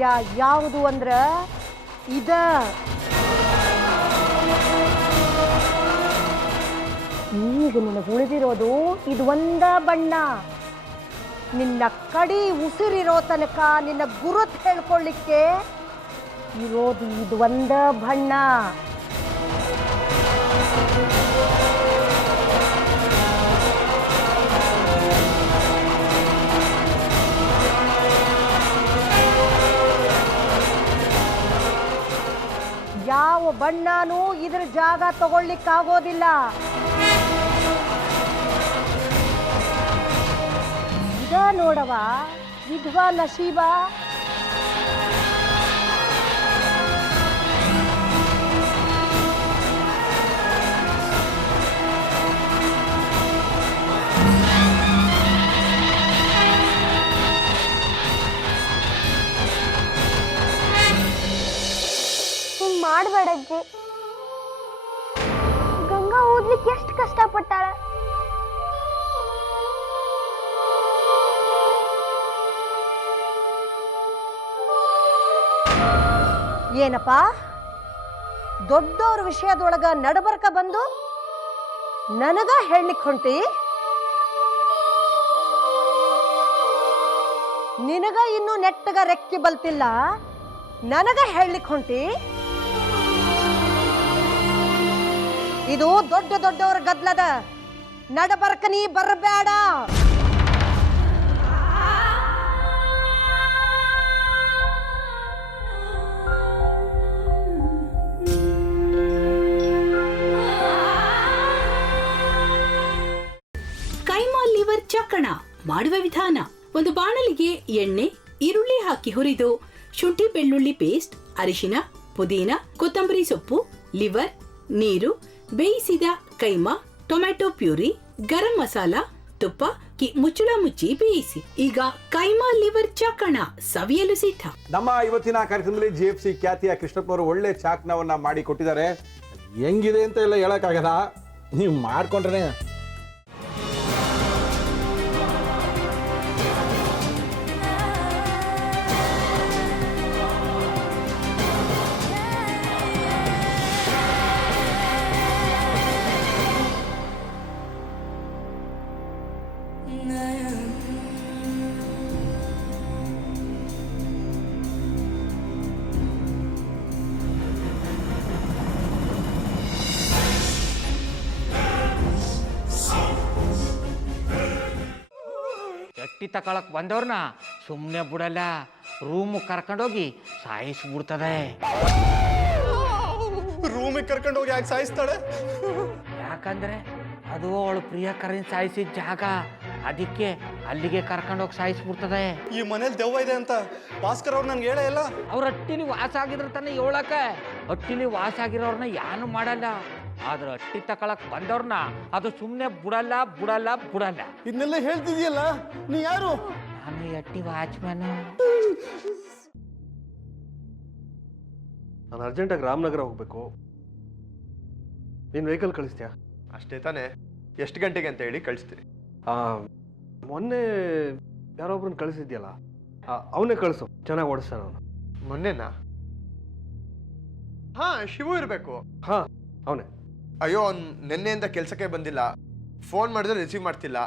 ರಹಸ್ಯ ಯಾವುದು ಅಂದ್ರ ಇದ. ಈಗ ನಿನಗೆ ಉಳಿದಿರೋದು ಇದು ಒಂದ ಬಣ್ಣ. ನಿನ್ನ ಕಡಿ ಉಸಿರಿರೋ ತನಕ ನಿನ್ನ ಗುರುತ್ ಹೇಳ್ಕೊಳ್ಳಿಕ್ಕೆ ಇರೋದು ಇದು ಒಂದ ಬಣ್ಣ. ಯಾವ ಬಣ್ಣನೂ ಇದ್ರ ಜಾಗ ತಗೊಳ್ಳಿಕ್ಕಾಗೋದಿಲ್ಲ. ಇದ ನೋಡವ ವಿಧವಾ ನಶೀಬ. ಮಾಡಬೇಡಜ್ಜಿ. ಗಂಗಾ ಓದ್ಲಿಕ್ಕೆ ಎಷ್ಟು ಕಷ್ಟಪಟ್ಟಾಳೆ. ಏನಪ್ಪ ದೊಡ್ಡವ್ರ ವಿಷಯದೊಳಗ ನಡಬರ್ಕ ಬಂದು ನನಗ ಹೇಳಲಿಕ್ಕೆ ಹೊಂಟಿ? ನಿನಗ ಇನ್ನು ನೆಟ್ಟಗ ರೆಕ್ಕಿ ಬಲ್ತಿಲ್ಲ, ನನಗ ಹೇಳಲಿಕ್ಕೆ ಹೊಂಟಿ? ಇದು ದೊಡ್ಡ ದೊಡ್ಡವರ ಗದ್ಲದ, ನಡಬರ್ಕ ನೀ ಬರಬೇಡ. ಕೈಮಾ ಲಿವರ್ ಚಕ್ಕಣ ಮಾಡುವ ವಿಧಾನ: ಒಂದು ಬಾಣಲಿಗೆ ಎಣ್ಣೆ, ಈರುಳ್ಳಿ ಹಾಕಿ ಹುರಿದು ಶುಂಠಿ ಬೆಳ್ಳುಳ್ಳಿ ಪೇಸ್ಟ್, ಅರಿಶಿನ, ಪುದೀನ, ಕೊತ್ತಂಬರಿ ಸೊಪ್ಪು, ಲಿವರ್, ನೀರು, ಬೇಯಿಸಿದ ಕೈಮಾ, ಟೊಮ್ಯಾಟೊ ಪ್ಯೂರಿ, ಗರಂ ಮಸಾಲ, ತುಪ್ಪ ಮುಚ್ಚಳ ಮುಚ್ಚಿ ಬೇಯಿಸಿ. ಈಗ ಕೈಮಾ ಲಿವರ್ ಚಾಕಣ ಸವಿಯಲು ಸಿದ್ಧ. ನಮ್ಮ ಇವತ್ತಿನ ಕಾರ್ಯಕ್ರಮದಲ್ಲಿ GFC ಖ್ಯಾತಿಯ ಕೃಷ್ಣಪ್ಪ ಅವರು ಒಳ್ಳೆ ಚಾಕ್ನವನ್ನ ಮಾಡಿ ಕೊಟ್ಟಿದ್ದಾರೆ. ಹೆಂಗಿದೆ ಅಂತ ಎಲ್ಲ ಹೇಳಕ್ಕಾಗಲ್ಲ, ನೀವು ಮಾಡ್ಕೊಂಡ್ರೆ. ಎಟ್ಟಿ ತಕೊಳಕ್ ಬಂದವ್ರನ್ನ ಸುಮ್ಮನೆ ಬಿಡಲ್ಲ, ರೂಮ್ ಕರ್ಕೊಂಡೋಗಿ ಸಾಯಿಸ್ಬಿಡ್ತದೆ. ರೂಮಿಗೆ ಕರ್ಕೊಂಡೋಗಿ ಯಾಕೆ ಸಾಯಿಸ್ತಾಳೆ? ಯಾಕಂದ್ರೆ ಅದು ಅವಳು ಪ್ರಿಯಕರನ್ ಸಾಯಿಸಿದ ಜಾಗ, ಅದಕ್ಕೆ ಅಲ್ಲಿಗೆ ಕರ್ಕೊಂಡೋಗಿ ಸಾಯಿಸ್ಬಿಡ್ತದೆ. ಈ ಮನೇಲಿ ದೆವ್ವ ಇದೆ ಅಂತ ಭಾಸ್ಕರ್ ಅವ್ರು ನನ್ಗೆ ಹೇಳೇ ಇಲ್ಲ. ಅವ್ರ ಹಟ್ಟಿಲಿ ವಾಸ ಆಗಿದ್ರೆ ತಾನೆ ಹೇಳಕ. ಹಟ್ಟಿಲಿ ವಾಸ ಆಗಿರೋರ್ನ ಯಾನು ಮಾಡಲ್ಲ, ಆದ್ರೆ ಹಟ್ಟಿ ತಕೊಳಕ್ ಬಂದವ್ರನ್ನ ಅದು ಸುಮ್ಮನೆ ಬಿಡಲ್ಲ ಬಿಡಲ್ಲ ಬಿಡಲ್ಲ. ಇದನ್ನೆಲ್ಲ ಹೇಳ್ತಿದ್ಯಲ್ಲ, ನೀ ಯಾರು? ನಾನು ಹಟ್ಟಿ ವಾಚ್ಮ್ಯಾನು. ನಾನು ಅರ್ಜೆಂಟಾಗಿ ರಾಮನಗರ ಹೋಗ್ಬೇಕು. ನೀನು ವೆಹಿಕಲ್ ಕಳಿಸ್ತೀಯಾ? ಅಷ್ಟೇ ತಾನೆ. ಎಷ್ಟು ಗಂಟೆಗೆ ಅಂತ ಹೇಳಿ ಕಳಿಸ್ತೀನಿ. ಮೊನ್ನೆ ಯಾರೊಬ್ರನ್ನ ಕಳಿಸಿದ್ಯಲ್ಲ, ಅವನೇ ಕಳಿಸು, ಚೆನ್ನಾಗಿ ಓಡಿಸ್ತಾನ ಅವನು. ಮೊನ್ನೆನಾ? ಹಾ, ಶಿವು ಇರಬೇಕು. ಹಾ, ಅವನೇ. ಅಯ್ಯೋ, ಅವ್ನು ನಿನ್ನೆಯಿಂದ ಕೆಲಸಕ್ಕೆ ಬಂದಿಲ್ಲ. ಫೋನ್ ಮಾಡಿದ್ರೆ ರಿಸೀವ್ ಮಾಡ್ತಿಲ್ಲ.